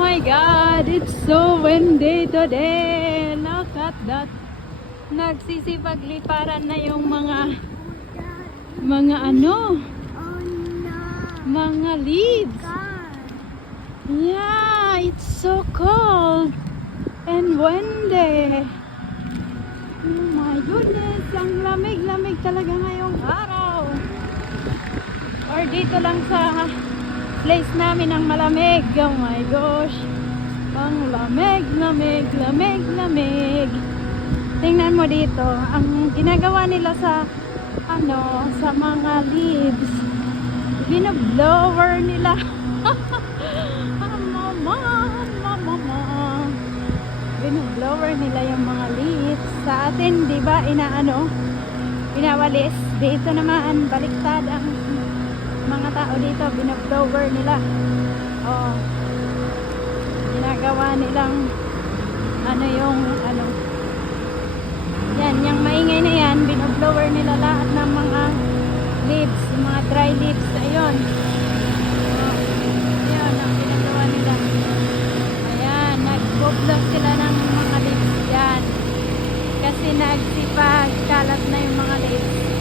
my God, it's so windy today. Look at that. Nagsisipagliparan na yung mga ano, mga leaves. Yeah, it's so cold and windy. Oh my goodness, ang lamig-lamig talaga ngayong araw. Or dito lang sa place namin ang malamig. Oh my gosh, ang lamig, lamig, lamig, lamig. Tingnan mo dito, ang ginagawa nila sa ano, sa mga leaves, binoblower nila. Mama, binoblower nila yung mga leaves. Sa atin, di ba, inaano, pinawalis. Dito naman, baliktad ang mga tao dito, binoblower nila. Oh, ginagawa nilang ano yung ano. Yan, yung maingay na yan, binoblower nila lahat ng mga leaves, yung mga dry leaves. Ayun. Ayun, ang ginagawa nila. Ayan, nag-blow sila ng mga leaves yan. Kasi nagsipag, kalat na yung mga leaves.